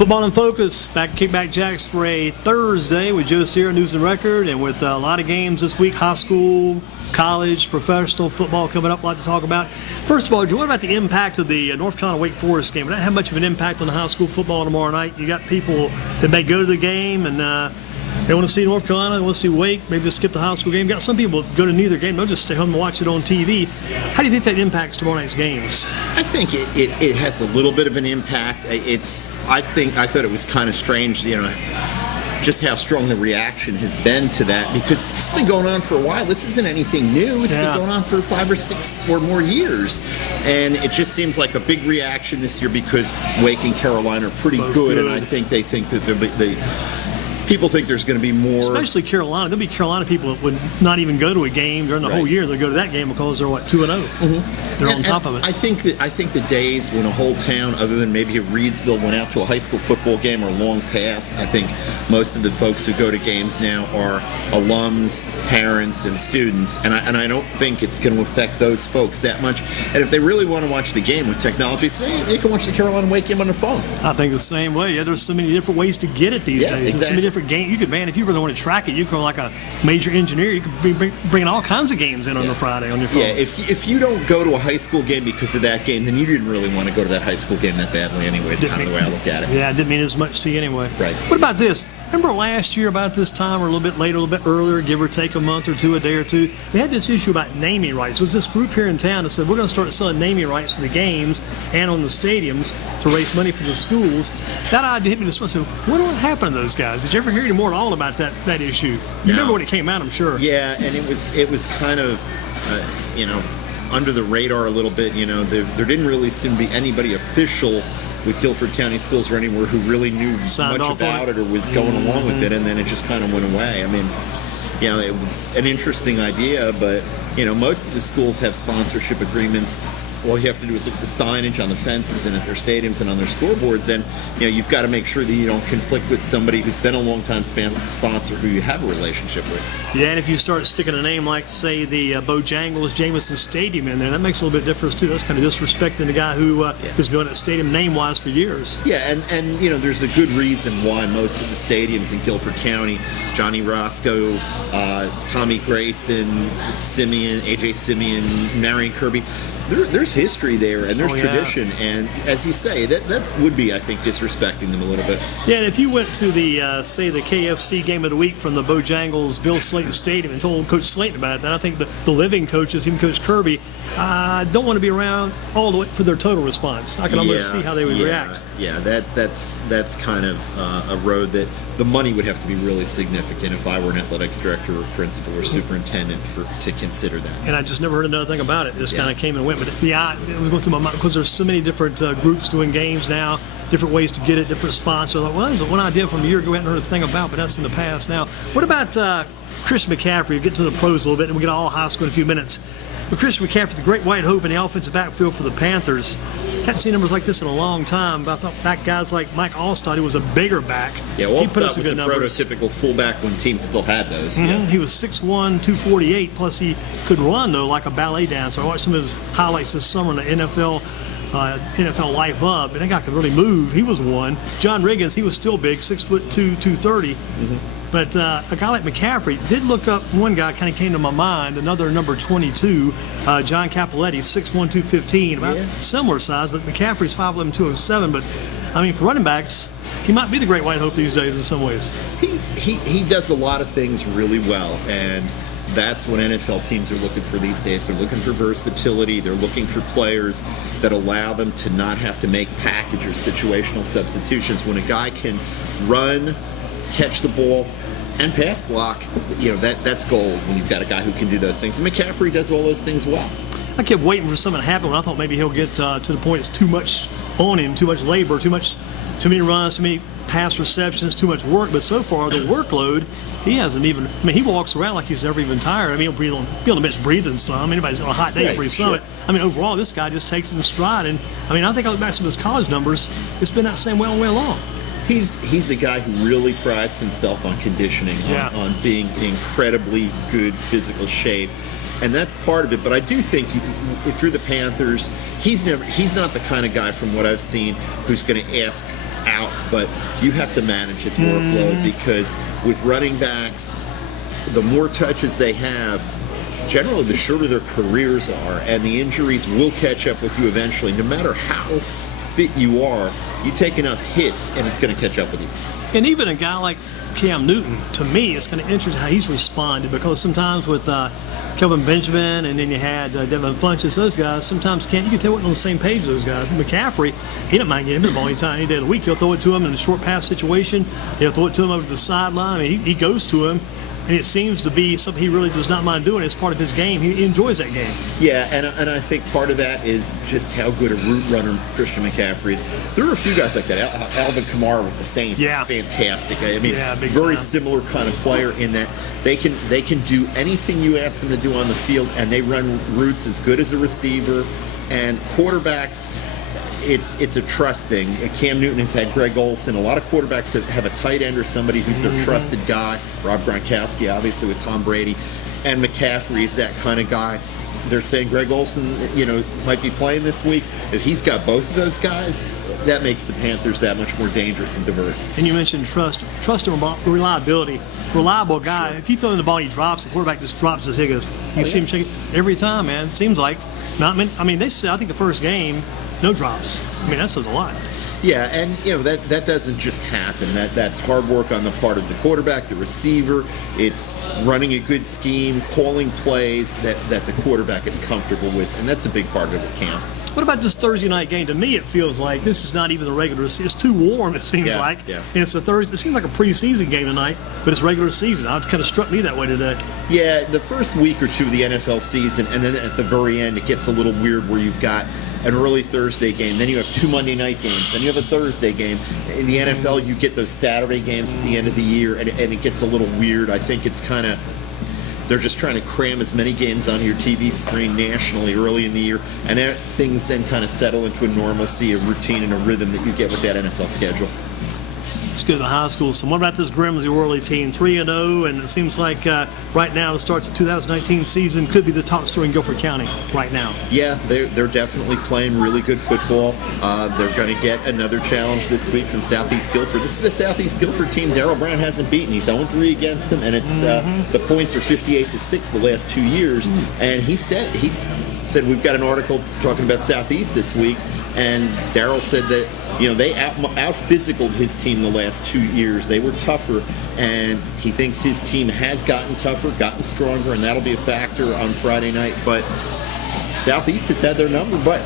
Football in Focus, back at Kickback Jacks for a Thursday with Joe Sirera, News and Record, and with a lot of games this week, high school, college, professional football coming up, a lot to talk about. First of all, what about the impact of the North Carolina-Wake Forest game? Would that have much of an impact on the high school football tomorrow night? You got people that may go to the game and they want to see North Carolina, they want to see Wake, maybe just skip the high school game. You got some people go to neither game, they'll just stay home and watch it on TV. How do you think that impacts tomorrow night's games? I think it has a little bit of an impact. I thought it was kind of strange, just how strong the reaction has been to that, because it's been going on for a while. This isn't anything new. It's been going on for 5 or 6 or more years, and it just seems like a big reaction this year because Wake and Carolina are pretty good, and I think they think that people think there's going to be more. Especially Carolina. There'll be Carolina people that would not even go to a game during the whole year. They'll go to that game because they're 2-0. They're on top of it. I think the days when a whole town, other than maybe a Reedsville, went out to a high school football game are long past. I think most of the folks who go to games now are alums, parents, and students, and I don't think it's going to affect those folks that much. And if they really want to watch the game with technology, they can watch the Carolina Wake game on their phone. I think the same way. Yeah, there's so many different ways to get it these days. Exactly. There's so many different games. You could, if you really want to track it, you could go like a major engineer. You could be bringing all kinds of games in on the Friday on your phone. Yeah, if you don't go to a high school game because of that game, then you didn't really want to go to that high school game that badly anyway. It's kind of the way I look at it. Yeah, it didn't mean as much to you anyway. Right. What about this? Remember last year about this time, or a little bit later, a little bit earlier, give or take a month or two, a day or two, they had this issue about naming rights. It was this group here in town that said, we're going to start selling naming rights to the games and on the stadiums to raise money for the schools. That idea hit me this one. So what happened to those guys? Did you ever hear any more at all about that issue? You remember when it came out, I'm sure. Yeah, and it was kind of, under the radar a little bit. There didn't really seem to be anybody official with Guilford County Schools or anywhere who really knew much about it or was going along with it, and then it just kind of went away. I mean, it was an interesting idea, but most of the schools have sponsorship agreements. All you have to do is look at the signage on the fences and at their stadiums and on their scoreboards, and you've got to make sure that you don't conflict with somebody who's been a long-time sponsor who you have a relationship with. Yeah, and if you start sticking a name like, say, the Bojangles Jamison Stadium in there, that makes a little bit of difference too. That's kind of disrespecting the guy who has been at that stadium name-wise for years. Yeah, and there's a good reason why most of the stadiums in Guilford County, Johnny Roscoe, Tommy Grayson, Simeon, AJ Simeon, Marion Kirby, there's history there, and there's tradition, and as you say, that would be, I think, disrespecting them a little bit. Yeah, and if you went to the, say, the KFC game of the week from the Bojangles Bill Slayton Stadium and told Coach Slayton about it, then I think the living coaches, even Coach Kirby, don't want to be around all the way for their total response. I can almost see how they would react. Yeah, that's kind of a road that the money would have to be really significant if I were an athletics director or principal or superintendent to consider that. And I just never heard another thing about it. It just kind of came and went. But it was going through my mind because there's so many different groups doing games now, different ways to get it, different sponsors. Well, there's one idea from a year ago I hadn't heard a thing about, but that's in the past now. What about Chris McCaffrey? We'll get to the pros a little bit, and we'll get all high school in a few minutes. But Chris McCaffrey, the great white hope in the offensive backfield for the Panthers. Hadn't seen numbers like this in a long time, but I thought back guys like Mike Allstott, who was a bigger back. Yeah, Allstott was a prototypical fullback when teams still had those. Mm-hmm. Yeah. He was 6'1", 248, plus he could run, though, like a ballet dancer. I watched some of his highlights this summer in the NFL Live Up, and that guy could really move. He was one. John Riggins, he was still big, 6'2", 230. Mm-hmm. But a guy like McCaffrey did look up. One guy kind of came to my mind, another number 22, John Capoletti, 6'1", 215, about similar size, but McCaffrey's 5'11", 207. But, I mean, for running backs, he might be the great white hope these days in some ways. He does a lot of things really well, and that's what NFL teams are looking for these days. They're looking for versatility. They're looking for players that allow them to not have to make package or situational substitutions. When a guy can run, catch the ball, and pass block, that's gold when you've got a guy who can do those things. And McCaffrey does all those things well. I kept waiting for something to happen when I thought maybe he'll get to the point it's too much on him, too much labor, too many runs, too many pass receptions, too much work. But so far, the workload, he hasn't even. I mean, he walks around like he's never even tired. I mean, he'll be on the bench breathing some. Anybody's on a hot day, he'll breathe some. I mean, overall, this guy just takes it in stride. And I mean, I think I look back at some of his college numbers. It's been that same way all the way along. He's a guy who really prides himself on conditioning, on being in incredibly good physical shape, and that's part of it. But I do think if you're the Panthers, he's not the kind of guy, from what I've seen, who's going to ask out, but you have to manage his workload because with running backs, the more touches they have, generally the shorter their careers are, and the injuries will catch up with you eventually. No matter how fit you are, you take enough hits and it's going to catch up with you. And even a guy like Cam Newton, to me, it's kind of interesting how he's responded, because sometimes with Kelvin Benjamin, and then you had Devin Funchess, those guys, sometimes you can tell what on the same page with those guys. McCaffrey, he didn't mind getting him the ball anytime, any day of the week. He'll throw it to him in a short pass situation. He'll throw it to him over the sideline. I mean, he goes to him, and it seems to be something he really does not mind doing. It's part of his game. He enjoys that game. Yeah, and I think part of that is just how good a route runner Christian McCaffrey is. There are a few guys like that. Alvin Kamara with the Saints is fantastic. I mean, very similar kind of player in that they can do anything you ask them to do on the field, and they run routes as good as a receiver. And quarterbacks, it's a trust thing. Cam Newton has had Greg Olsen. A lot of quarterbacks have a tight end or somebody who's their trusted guy. Rob Gronkowski, obviously, with Tom Brady. And McCaffrey is that kind of guy. They're saying Greg Olsen, might be playing this week. If he's got both of those guys, that makes the Panthers that much more dangerous and diverse. And you mentioned trust and reliability. Reliable guy. If you throw in the ball and he drops, the quarterback just drops his head. You see him shake it every time, man. It seems like. They said, I think the first game, no drops. I mean, that says a lot. Yeah, and that doesn't just happen. That's hard work on the part of the quarterback, the receiver. It's running a good scheme, calling plays that the quarterback is comfortable with, and that's a big part of it with Cam. What about this Thursday night game? To me, it feels like this is not even the regular season. It's too warm, it seems like. Yeah. And it's a Thursday. It seems like a preseason game tonight, but it's regular season. It kind of struck me that way today. Yeah, the first week or two of the NFL season, and then at the very end, it gets a little weird where you've got an early Thursday game, then you have 2 Monday night games, then you have a Thursday game. In the NFL, you get those Saturday games at the end of the year, and it gets a little weird. I think it's kind of, they're just trying to cram as many games onto your TV screen nationally early in the year, and things then kind of settle into a normalcy, a routine, and a rhythm that you get with that NFL schedule. Let's go to the high school. So what about this Grimsley Worley team? 3-0, and it seems like right now the start of the 2019 season could be the top story in Guilford County right now. Yeah, they're definitely playing really good football. They're going to get another challenge this week from Southeast Guilford. This is a Southeast Guilford team Darrell Brown hasn't beaten. He's 0-3 against them, and it's the points are 58-6 the last 2 years. And he said we've got an article talking about Southeast this week, and Darrell said that they out-physicaled his team the last 2 years. They were tougher, and he thinks his team has gotten tougher, gotten stronger, and that'll be a factor on Friday night. But Southeast has had their number, but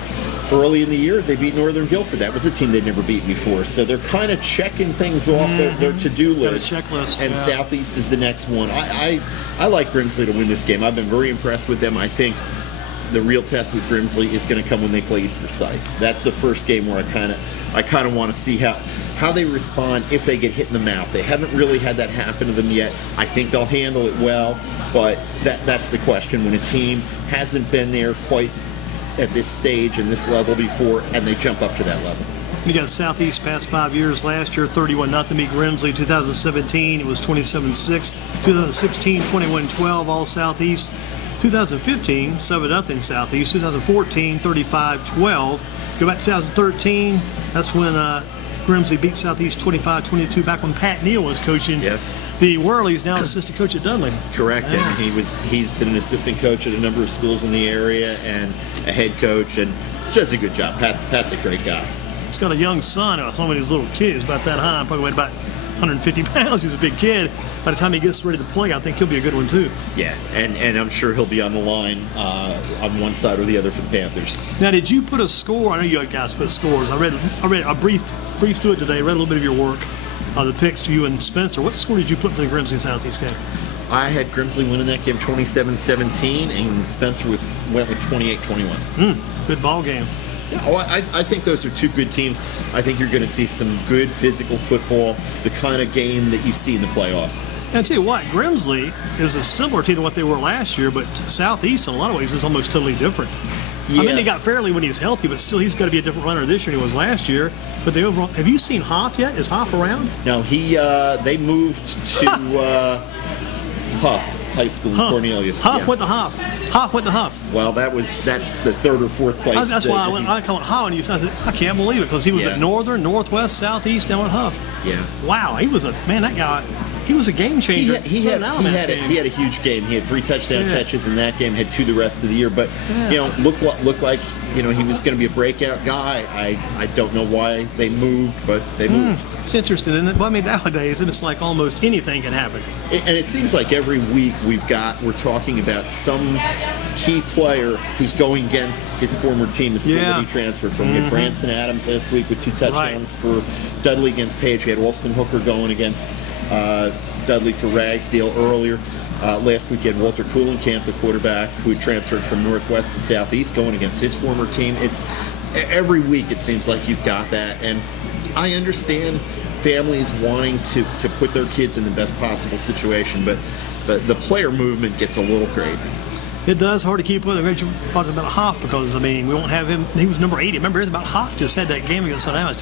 early in the year they beat Northern Guilford. That was a team they'd never beaten before. So they're kind of checking things off their to-do list. Checklist, and Southeast is the next one. I like Grimsley to win this game. I've been very impressed with them. I think the real test with Grimsley is going to come when they play East Forsyth. That's the first game where I kind of want to see how they respond if they get hit in the mouth. They haven't really had that happen to them yet. I think they'll handle it well, but that's the question. When a team hasn't been there quite at this stage and this level before, and they jump up to that level. We got Southeast past 5 years. Last year, 31-0 beat Grimsley. 2017, it was 27-6. 2016, 21-12, all Southeast. 2015, 7-0 Southeast. 2014, 35-12. Go back to 2013. That's when Grimsley beat Southeast 25-22. Back when Pat Neal was coaching. Yep. The Worley's now assistant coach at Dudley. Correct. Yeah. And he's been an assistant coach at a number of schools in the area and a head coach, and does a good job. Pat's a great guy. He's got a young son. Some of his little kids about that high. Probably weighed about 150 pounds. He's a big kid. By the time he gets ready to play, I think he'll be a good one too. Yeah, and I'm sure he'll be on the line on one side or the other for the Panthers. Now, did you put a score? I know you guys put scores. I read a brief through it today. Read a little bit of your work, the picks, you and Spencer. What score did you put for the Grimsley Southeast game? I had Grimsley winning that game 27-17, and Spencer went with 28-21. Good ball game. Yeah, I think those are two good teams. I think you're going to see some good physical football, the kind of game that you see in the playoffs. And I tell you what, Grimsley is a similar team to what they were last year, but Southeast in a lot of ways is almost totally different. Yeah. I mean, they got Fairley when he's healthy, but still he's got to be a different runner this year than he was last year. But the overall, have you seen Hoff yet? Is Hoff around? No, they moved to Huff. high school in Cornelius. Huff went to Huff. Huff went to Huff. Well, that's the third or fourth place. That's why I call it Huff, and I said, I can't believe it, because he was at Northern, Northwest, Southeast, now at Huff. Yeah. Wow, that guy. He was a game changer. He had a huge game. He had 3 touchdown catches in that game. Had 2 the rest of the year. But looked like he was going to be a breakout guy. I don't know why they moved, but they moved. It's interesting, isn't it? But I mean, nowadays it's like almost anything can happen. And it seems like every week we're talking about some key player who's going against his former team, the school that he transferred from. We had Branson Adams last week with 2 touchdowns for Dudley against Page. We had Alston Hooker going against Dudley for Ragsdale earlier. Last week, had Walter Kuhlenkamp, the quarterback, who had transferred from Northwest to Southeast, going against his former team. It's every week it seems like you've got that, and I understand families wanting to put their kids in the best possible situation, but the player movement gets a little crazy. It does, hard to keep with. I'm talking about Hoff, because I mean, we won't have him. He was number 80. Remember, about Hoff just had that game against Sundown.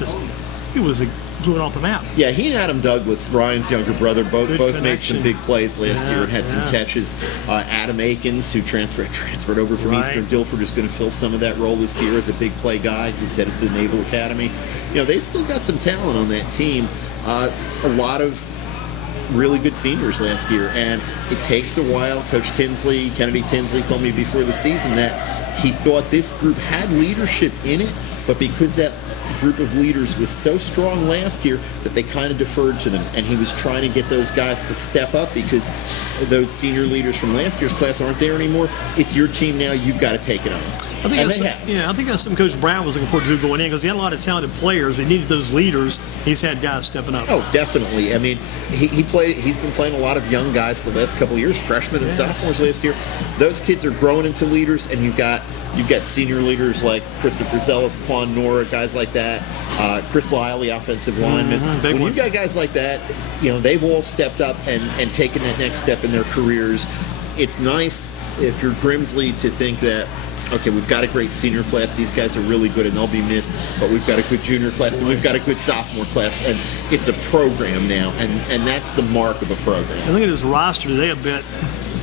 He was blew it off the map. Yeah, he and Adam Douglas, Ryan's younger brother, both made some big plays last year and had some catches. Adam Akins, who transferred over from Eastern Guilford, is going to fill some of that role this year as a big play guy who's headed to the Naval Academy. They've still got some talent on that team. A lot of really good seniors last year, and it takes a while. Coach Kennedy Tinsley, told me before the season that he thought this group had leadership in it, but because that group of leaders was so strong last year that they kind of deferred to them, and he was trying to get those guys to step up because those senior leaders from last year's class aren't there anymore. It's your team now. You've got to take it on. I think that's something Coach Brown was looking forward to going in, because he had a lot of talented players. We needed those leaders. He's had guys stepping up. Oh, definitely. I mean, he's been playing a lot of young guys the last couple of years, freshmen and sophomores last year. Those kids are growing into leaders, and you've got senior leaders like Christopher Zellis, Quan Nora, guys like that. Chris Liley, offensive lineman. When you've got guys like that, they've all stepped up and taken that next step in their careers. It's nice if you're Grimsley to think that, okay, we've got a great senior class. These guys are really good, and they'll be missed. But we've got a good junior class, and we've got a good sophomore class, and it's a program now, and that's the mark of a program. And look at his roster today a bit.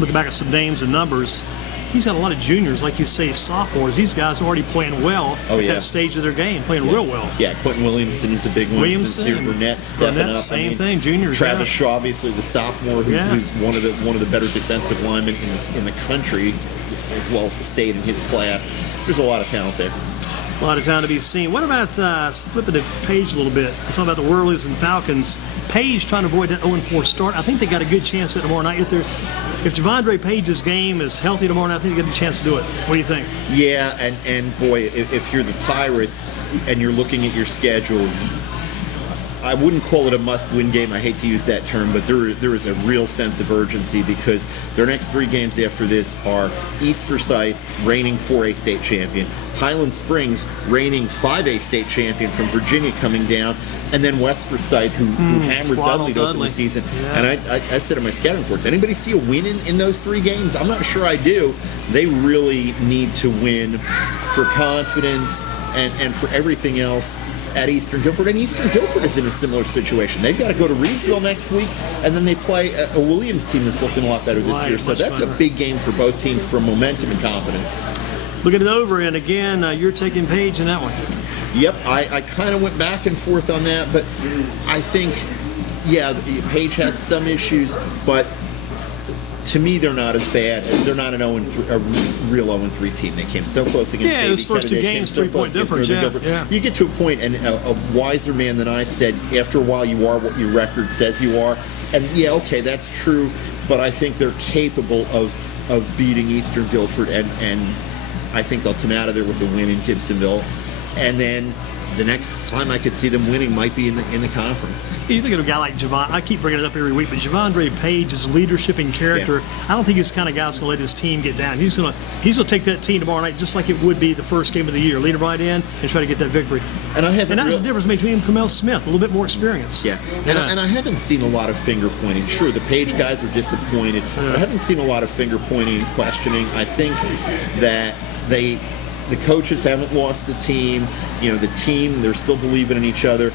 Looking back at some names and numbers, he's got a lot of juniors, like you say, sophomores. These guys are already playing well at that stage of their game, playing real well. Yeah, Quentin Williamson is a big one. Sincere Burnett stepping up. Same thing, juniors. Travis Shaw, obviously the sophomore, who's one of the better defensive linemen in the country, as well as the state in his class. There's a lot of talent there. A lot of talent to be seen. What about flipping the page a little bit? We're talking about the Whirlies and Falcons. Page trying to avoid that 0-4 start. I think they got a good chance at tomorrow night. If Javondre Page's game is healthy tomorrow night, I think they get a chance to do it. What do you think? Yeah, and boy, if you're the Pirates and you're looking at your schedule, I wouldn't call it a must-win game. I hate to use that term, but there is a real sense of urgency, because their next 3 games after this are East Forsyth, reigning 4A state champion, Highland Springs, reigning 5A state champion from Virginia, coming down, and then West Forsyth, who hammered Dudley to open the season. Yeah. And I said in my scouting reports, anybody see a win in those 3 games? I'm not sure I do. They really need to win for confidence and for everything else at Eastern Guilford. And Eastern Guilford is in a similar situation. They've got to go to Reedsville next week, and then they play a Williams team that's looking a lot better this year. So that's a big game for both teams for momentum and confidence. Looking it over, and again, you're taking Page in that one. Yep, I kind of went back and forth on that, but I think, Page has some issues, but to me, they're not as bad. They're not an 0-3, a real 0-3 team. They came so close against Davie. Those first 2 games, 3-point difference. You get to a point, and a wiser man than I said, after a while, you are what your record says you are. And okay, that's true, but I think they're capable of beating Eastern Guilford, and I think they'll come out of there with a win in Gibsonville. And then the next time I could see them winning might be in the conference. You think of a guy like Javon. I keep bringing it up every week, but Javondre Page's leadership and character. I don't think he's the kind of guy that's going to let his team get down. He's going to take that team tomorrow night just like it would be the first game of the year. Lead them right in and try to get that victory. And that's the difference between him and Camille Smith. A little bit more experience. Yeah. And I haven't seen a lot of finger pointing. Sure, the Page guys are disappointed, but I haven't seen a lot of finger pointing and questioning. I think that the coaches haven't lost the team. The team, they're still believing in each other.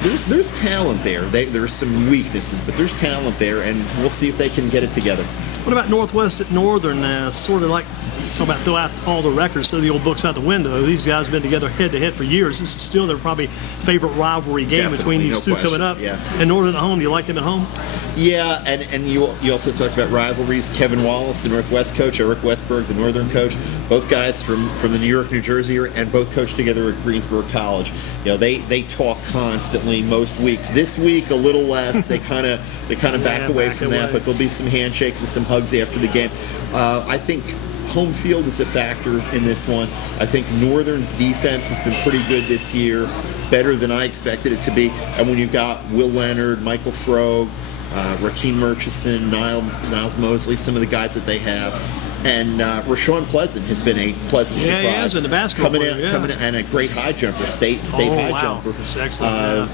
There's talent there. There's some weaknesses, but there's talent there, and we'll see if they can get it together. What What about Northwest at Northern? Sort of like, talk about throw out all the records, throw the old books out the window. These guys have been together head-to-head for years. This is still their probably favorite rivalry game between these two coming up. Yeah. And Northern at home, do you like them at home? Yeah, and you also talked about rivalries. Kevin Wallace, the Northwest coach, Eric Westberg, the Northern coach, both guys from the New York, New Jersey area, and both coached together at Greensboro College. They talk constantly most weeks. This week a little less. They kind of back away from that, but there'll be some handshakes and some hugs after the game. I think home field is a factor in this one. I think Northern's defense has been pretty good this year, better than I expected it to be. And when you've got Will Leonard, Michael Froh, Rakeem Murchison, Niles Mosley, some of the guys that they have, and Rashawn Pleasant has been a pleasant surprise. Yeah, he has in the basketball coming out, and a great high jumper, state high jumper. That's excellent.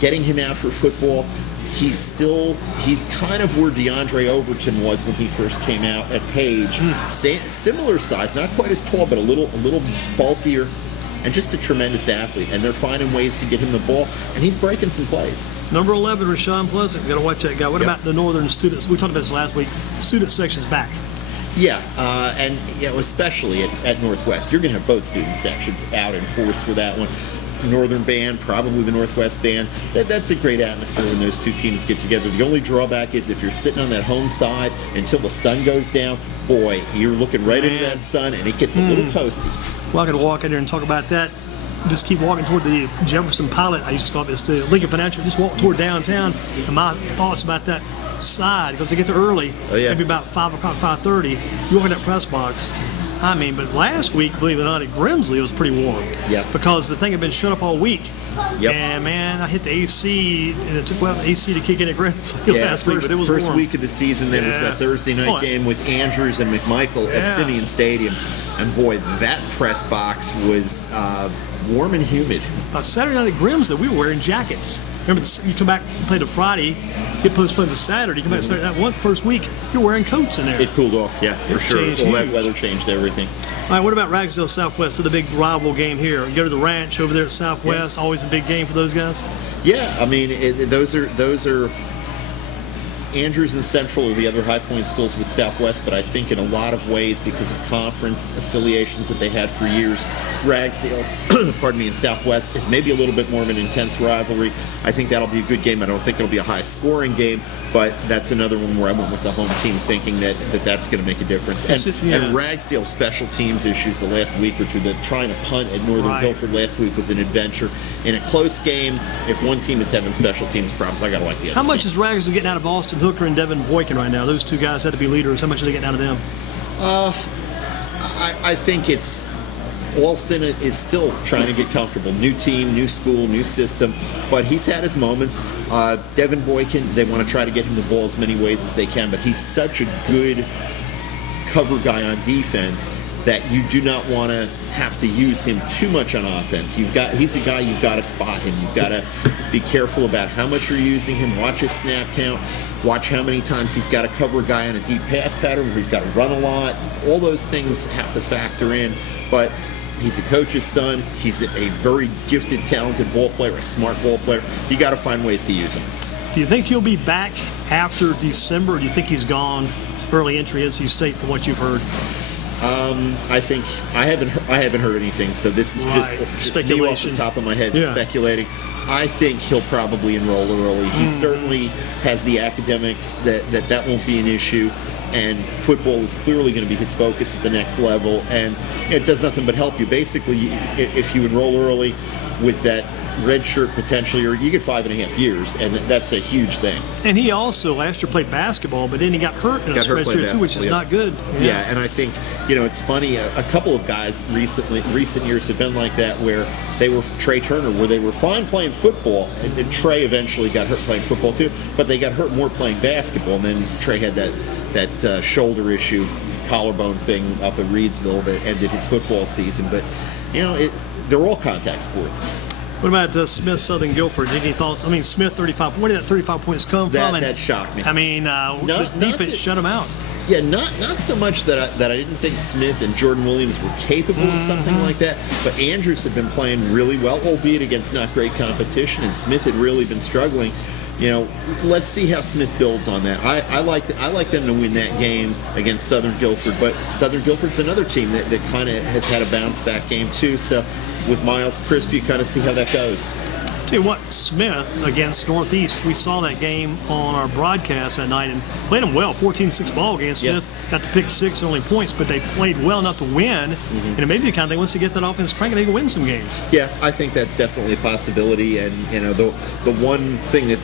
Getting him out for football. He's kind of where DeAndre Overton was when he first came out at Page. Similar size, not quite as tall, but a little bulkier, and just a tremendous athlete. And they're finding ways to get him the ball, and he's breaking some plays. Number 11, Rashawn Pleasant. Got to watch that guy. What about the Northern students? We talked about this last week. Student section's back. Yeah, and especially at Northwest, you're going to have both student sections out in force for that one. Northern band, probably the Northwest band. That's a great atmosphere when those two teams get together. The only drawback is if you're sitting on that home side until the sun goes down, boy, you're looking right into that sun, and it gets a little toasty. Well, I'm going to walk in there and talk about that. Just keep walking toward the Jefferson Pilot. I used to call it this, the Lincoln Financial. Just walk toward downtown, and my thoughts about that side, because they get there early, maybe about 5 o'clock, 5:30. You walk in that press box. I mean, but last week, believe it or not, at Grimsley, it was pretty warm. Yeah. Because the thing had been shut up all week. Yep. And, man, I hit the AC, and it took the AC to kick in at Grimsley last week, but it was first warm. Week of the season, there was that Thursday night game with Andrews and McMichael at Simeon Stadium. And, boy, that press box was warm and humid. Saturday night at Grimsley, we were wearing jackets. Remember, you come back and play to Friday, get postponed to Saturday, you come back Saturday. That first week, you're wearing coats in there. It cooled off, yeah, for sure. All that weather changed everything. All right, what about Ragsdale Southwest? The big rival game here. You go to the ranch over there at Southwest, always a big game for those guys? Yeah, I mean, those are Andrews and Central are the other High Point schools with Southwest, but I think in a lot of ways, because of conference affiliations that they had for years, Ragsdale, and Southwest is maybe a little bit more of an intense rivalry. I think that'll be a good game. I don't think it'll be a high-scoring game, but that's another one where I went with the home team thinking that's going to make a difference. And Ragsdale's special teams issues the last week or two, that trying to punt at Northern Guilford last week was an adventure. In a close game, if one team is having special teams problems, I got to like the other. How much is Ragsdale getting out of Austin Hooker and Devin Boykin right now? Those two guys had to be leaders. How much are they getting out of them? I think it's Alston is still trying to get comfortable. New team, new school, new system, but he's had his moments. Devin Boykin, they want to try to get him the ball as many ways as they can, but he's such a good cover guy on defense that you do not want to have to use him too much on offense. He's a guy you've got to spot him. You've got to be careful about how much you're using him. Watch his snap count. Watch how many times he's got to cover a guy on a deep pass pattern where he's got to run a lot. All those things have to factor in. But he's a coach's son. He's a very gifted, talented ball player, a smart ball player. You got to find ways to use him. Do you think he'll be back after December, or do you think he's gone early entry NC State from what you've heard? I think I haven't heard anything, so this is just me off the top of my head speculating. I think he'll probably enroll early. He certainly has the academics that won't be an issue, and football is clearly going to be his focus at the next level, and it does nothing but help you. Basically, if you enroll early with that red shirt potentially, or you get 5.5 years, and that's a huge thing. And he also last year played basketball, but then he got hurt in a stretch here too, which is not good. Yeah, and I think, it's funny, a couple of guys recent years have been like that, where they were Trey Turner, where they were fine playing football, and Trey eventually got hurt playing football too, but they got hurt more playing basketball, and then Trey had that shoulder issue, collarbone thing up at Reedsville that ended his football season. But they're all contact sports. What about Smith, Southern Guilford? Any thoughts? I mean, Smith, 35. Where did that 35 points come from? That shocked me. I mean, the defense shut him out. Yeah, not so much that I didn't think Smith and Jordan Williams were capable of something like that, but Andrews had been playing really well, albeit against not great competition, and Smith had really been struggling. let's see how Smith builds on that. I like them to win that game against Southern Guilford, but Southern Guilford's another team that kind of has had a bounce back game too. So with Miles Crisp, you kind of see how that goes. Tell you what, Smith against Northeast, we saw that game on our broadcast that night and played them well. 14-6 ball game. Smith got to pick 6 only points, but they played well enough to win. And it may be the kind of thing, once they get that offense cranking, they can win some games. Yeah, I think that's definitely a possibility. And the one thing that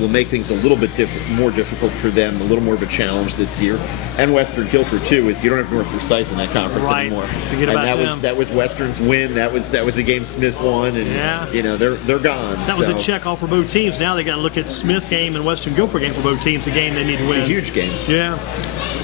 will make things a little bit more difficult for them, a little more of a challenge this year, and Western Guilford too, is you don't have North Forsyth in that conference anymore. Forget about them. That was Western's win. That was a game Smith won, and they're gone. That was a check off for both teams. Now they got to look at Smith game and Western Guilford game for both teams. A game they need to win. It's a huge game. Yeah.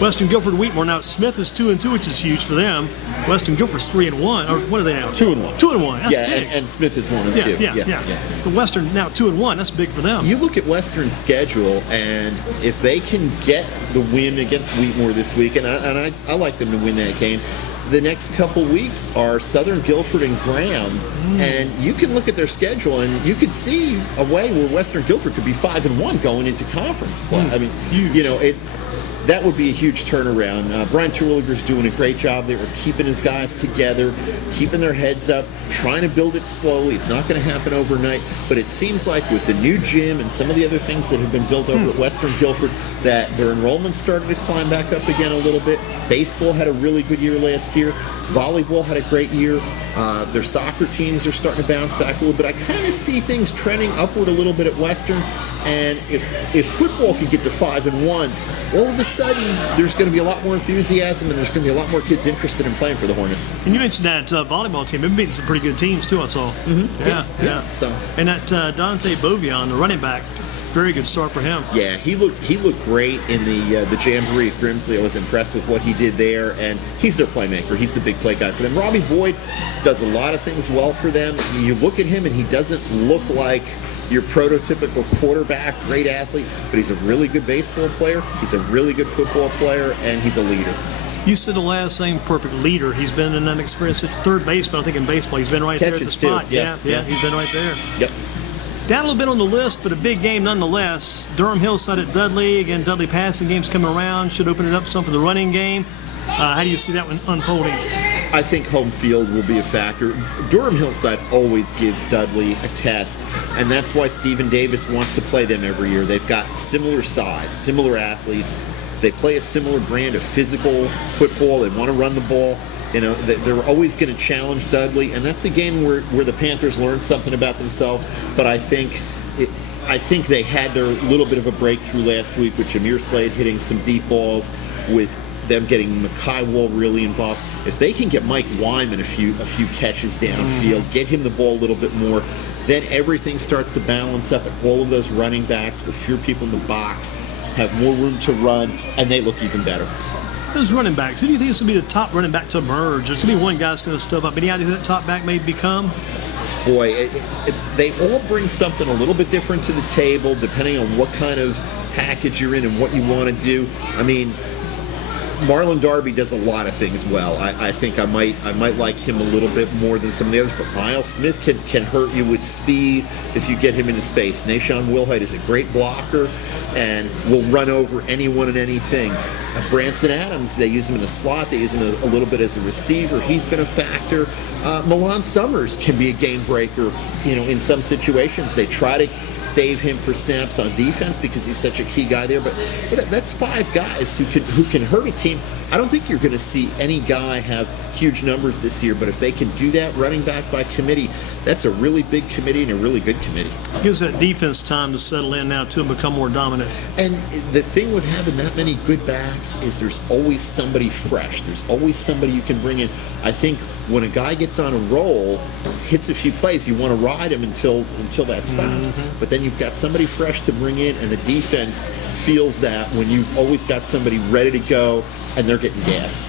Western Guilford Wheatmore. Now Smith is 2-2, which is huge for them. Western Guilford's 3-1. Or what are they now? 2-1. 2-1. That's big. And Smith is 1-2. Yeah. The Western now 2-1. That's big for them. You look at Western's schedule, and if they can get the win against Wheatmore this week, and I like them to win that game. The next couple weeks are Southern Guilford and Graham, and you can look at their schedule and you could see a way where Western Guilford could be 5-1 going into conference play. I mean, huge. That would be a huge turnaround. Brian Terwilliger's doing a great job there of keeping his guys together, keeping their heads up, trying to build it slowly. It's not going to happen overnight, but it seems like with the new gym and some of the other things that have been built over at Western Guilford, that their enrollment started to climb back up again a little bit. Baseball had a really good year last year. Volleyball had a great year. Their soccer teams are starting to bounce back a little bit. I kind of see things trending upward a little bit at Western, and if football could get to 5-1, all of a sudden there's going to be a lot more enthusiasm and there's going to be a lot more kids interested in playing for the Hornets. And you mentioned that volleyball team. They've been beating some pretty good teams too, I saw. Yeah. So. And that Dante Bovion, the running back, very good start for him. Yeah, he looked great in the Jamboree at Grimsley. I was impressed with what he did there, and he's their playmaker. He's the big play guy for them. Robbie Boyd does a lot of things well for them. You look at him, and he doesn't look like your prototypical quarterback, great athlete, but he's a really good baseball player. He's a really good football player, and he's a leader. You said the last name, perfect leader. He's been in that experience at third base, but I think in baseball he's been right there at the spot. Too. Yeah, he's been right there. Yep. Down a little bit on the list, but a big game nonetheless. Durham Hillside at Dudley. Again, Dudley passing game's coming around. Should open it up some for the running game. How do you see that one unfolding? I think home field will be a factor. Durham Hillside always gives Dudley a test, and that's why Stephen Davis wants to play them every year. They've got similar size, similar athletes. They play a similar brand of physical football. They want to run the ball. They're always going to challenge Dudley, and that's a game where the Panthers learned something about themselves. But I think they had their little bit of a breakthrough last week with Jameer Slade hitting some deep balls, with them getting Mackay Wall really involved. If they can get Mike Wyman a few catches downfield, get him the ball a little bit more, then everything starts to balance up, and all of those running backs with fewer people in the box have more room to run, and they look even better. Those running backs, who do you think is going to be the top running back to emerge? There's going to be one guy that's going to step up. Any idea who that top back may become? Boy, they all bring something a little bit different to the table, depending on what kind of package you're in and what you want to do. I mean, Marlon Darby does a lot of things well. I think I might like him a little bit more than some of the others, but Miles Smith can hurt you with speed if you get him into space. Nashawn Wilhite is a great blocker and will run over anyone and anything. Branson Adams, they use him in the slot. They use him a little bit as a receiver. He's been a factor. Milan Summers can be a game breaker. In some situations, they try to save him for snaps on defense because he's such a key guy there. But that's 5 guys who can hurt a team. I don't think you're going to see any guy have huge numbers this year, but if they can do that running back by committee, that's a really big committee and a really good committee. Gives that defense time to settle in now, too, and become more dominant. And the thing with having that many good backs is there's always somebody fresh. There's always somebody you can bring in. I think when a guy gets on a roll, hits a few plays, you want to ride him until that stops. But then you've got somebody fresh to bring in, and the defense feels that when you've always got somebody ready to go and they're getting gassed.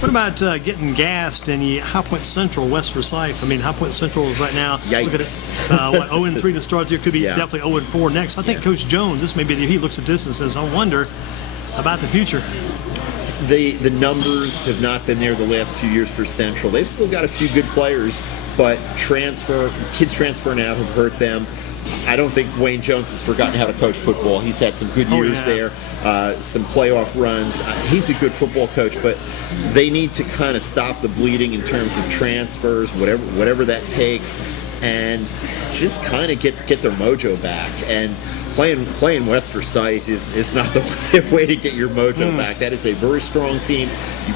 What about getting gassed in High Point Central, West Forsyth? I mean, High Point Central is right now, Yikes. Look at it, 0-3 to start here. Could be definitely 0-4 next. I think Coach Jones, this may be he looks at this and says, I wonder about the future. The numbers have not been there the last few years for Central. They've still got a few good players, but kids transferring out have hurt them. I don't think Wayne Jones has forgotten how to coach football. He's had some good years there, some playoff runs. He's a good football coach, but they need to kind of stop the bleeding in terms of transfers, whatever that takes, and just kind of get their mojo back. And playing West Forsyth is not the way to get your mojo back. That is a very strong team.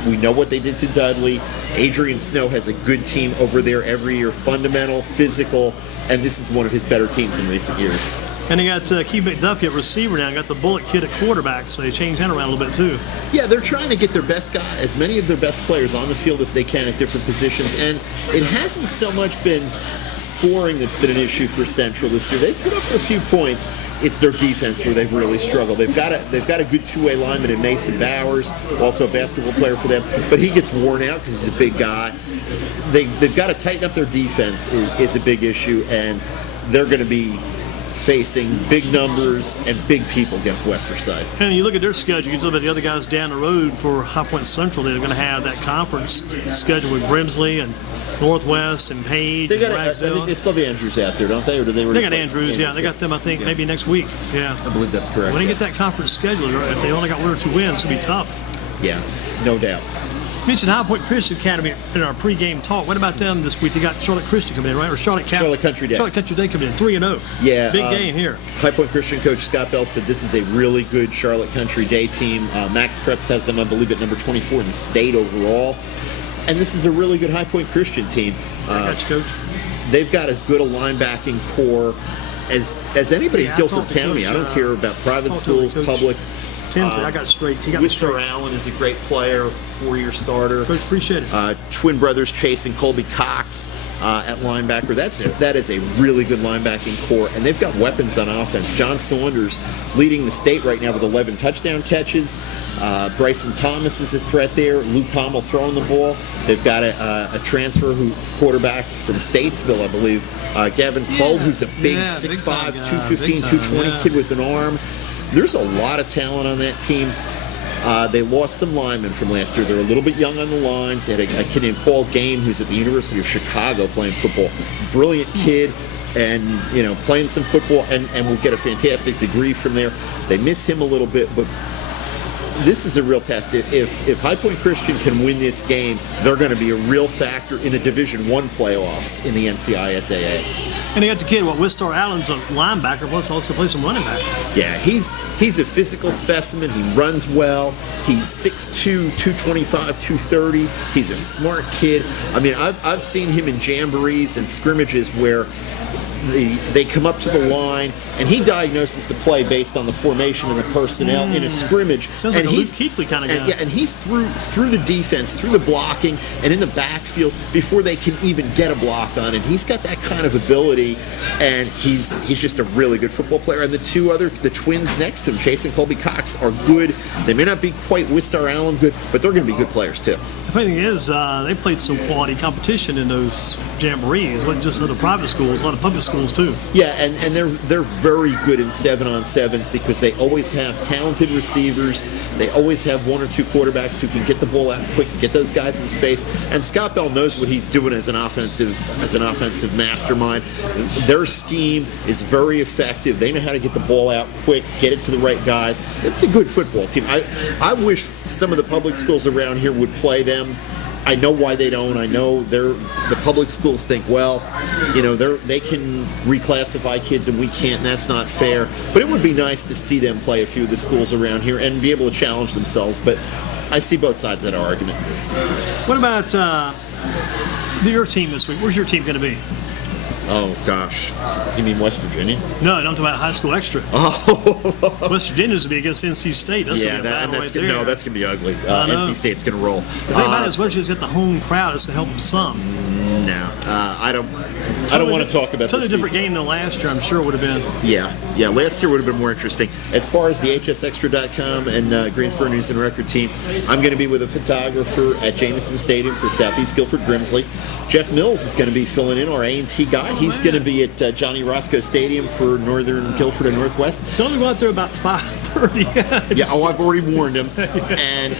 We know what they did to Dudley. Adrian Snow has a good team over there every year, fundamental, physical, and this is one of his better teams in recent years. And they got Keith McDuffie at receiver now. Got the Bullet kid at quarterback, so they changed that around a little bit too. Yeah, they're trying to get their best guy, as many of their best players on the field as they can at different positions. And it hasn't so much been scoring that's been an issue for Central this year. They've put up a few points. It's their defense where they've really struggled. They've got a good two-way lineman in Mason Bowers, also a basketball player for them, but he gets worn out because he's a big guy. They've got to tighten up their defense is a big issue, and they're going to be facing big numbers and big people against West Forsyth. And you look at their schedule, you look at the other guys down the road for High Point Central. They're going to have that conference schedule with Brimsley and Northwest and Page and Ragsdale. I think they still have Andrews out there, don't they? Or do they? They got Andrews, yeah. They got them, I think, maybe next week. Yeah, I believe that's correct. When they get that conference schedule, if they only got 1 or 2 wins, it'll be tough. Yeah, no doubt. You mentioned High Point Christian Academy in our pregame talk. What about them this week? They got Charlotte Christian coming in, right? Or Charlotte Country Day. Charlotte Country Day coming in, 3-0. Yeah. Big game here. High Point Christian coach Scott Bell said this is a really good Charlotte Country Day team. Max Preps has them, I believe, at number 24 in the state overall. And this is a really good High Point Christian team. I got you, Coach. They've got as good a linebacking core as anybody in Guilford County. Coach, I don't care about private schools, public. I got straight. He got Wister Allen is a great player, 4-year starter. Coach, appreciate it. Twin brothers Chase and Colby Cox at linebacker. That is a really good linebacking core, and they've got weapons on offense. John Saunders leading the state right now with 11 touchdown catches. Bryson Thomas is a threat there. Luke Hommel throwing the ball. They've got a transfer quarterback from Statesville, I believe. Gavin Cole, who's a big 6'5", 215, 220 kid with an arm. There's a lot of talent on that team. They lost some linemen from last year. They're a little bit young on the lines. They had a kid named Paul Game who's at the University of Chicago playing football. Brilliant kid, and playing some football, and will get a fantastic degree from there. They miss him a little bit, but this is a real test. If High Point Christian can win this game, they're going to be a real factor in the Division I playoffs in the NCISAA. And they got the kid, Wistar Allen's a linebacker, plus also plays some running back. Yeah, he's a physical specimen. He runs well. He's 6'2", 225, 230. He's a smart kid. I mean, I've seen him in jamborees and scrimmages where they come up to the line, and he diagnoses the play based on the formation and the personnel in a scrimmage. Sounds like a Luke Kuechly kind of guy. Yeah, and he's through the defense, through the blocking, and in the backfield before they can even get a block on him. He's got that kind of ability, and he's just a really good football player. And the twins next to him, Chase and Colby Cox, are good. They may not be quite Wistar Allen good, but they're going to be good players too. The funny thing is, they played some quality competition in those jamborees. It wasn't just other private schools, a lot of public schools too. Yeah, and they're very good in 7-on-7s because they always have talented receivers. They always have 1 or 2 quarterbacks who can get the ball out quick, get those guys in space. And Scott Bell knows what he's doing as an offensive mastermind. Their scheme is very effective. They know how to get the ball out quick, get it to the right guys. It's a good football team. I wish some of the public schools around here would play them. I know why they don't. I know the public schools think, well, they can reclassify kids and we can't, and that's not fair. But it would be nice to see them play a few of the schools around here and be able to challenge themselves. But I see both sides of that argument. What about your team this week? Where's your team going to be? Oh, gosh. You mean West Virginia? No, I'm talking about high school extra. Oh. West Virginia's going to be against NC State. That's going to be ugly. NC State's going to roll. The thing about it is West Virginia's got the home crowd. It's going to help them some. No. I don't want to talk about this. Totally different game than last year, I'm sure it would have been. Yeah. Yeah, last year would have been more interesting. As far as the hsextra.com and Greensboro News and Record team, I'm going to be with a photographer at Jameson Stadium for Southeast Guilford Grimsley. Jeff Mills is going to be filling in, our A&T guy. He's going to be at Johnny Roscoe Stadium for Northern Guilford and Northwest. Tell me go out there about 5:30. Yeah, I've already warned him. And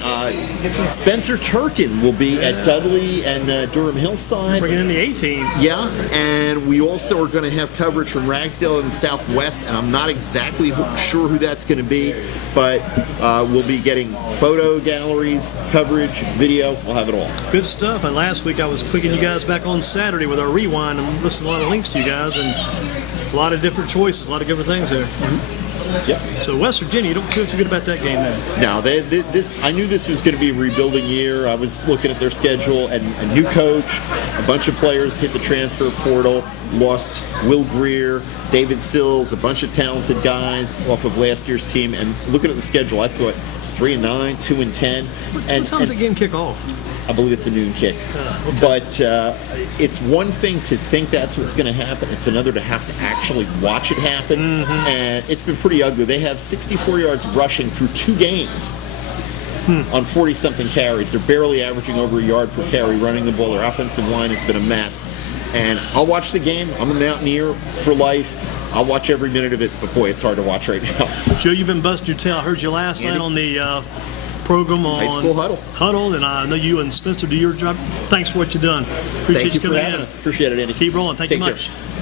Spencer Turkin will be at Dudley and Durham Hillside. Bringing in the A-team. Yeah, and we also are going to have coverage from Ragsdale and Southwest, and I'm not exactly sure who that's going to be, but we'll be getting photo galleries, coverage, video. We'll have it all. Good stuff. And last week I was clicking you guys back on Saturday with our rewind and listening to a lot of links to you guys, and a lot of different choices, a lot of different things there. Yep. So West Virginia, you don't feel too good about that game now? No, I knew this was going to be a rebuilding year. I was looking at their schedule, and a new coach, a bunch of players hit the transfer portal, lost Will Greer, David Sills, a bunch of talented guys off of last year's team. And looking at the schedule, I thought 3-9, 2-10. What time does the game kick off? I believe it's a noon kick. Okay. But it's one thing to think that's what's going to happen. It's another to have to actually watch it happen. And it's been pretty ugly. They have 64 yards rushing through 2 games on 40-something carries. They're barely averaging over a yard per carry running the ball. Their offensive line has been a mess. And I'll watch the game. I'm a Mountaineer for life. I'll watch every minute of it. But, boy, it's hard to watch right now. Joe, you've been busting your tail. I heard you last night on the program on High School Huddle, and I know you and Spencer do your job. Thanks for what you've done. Appreciate Thank you for coming having in. us. Appreciate it, Andy. Keep rolling. Thank you Take much. care.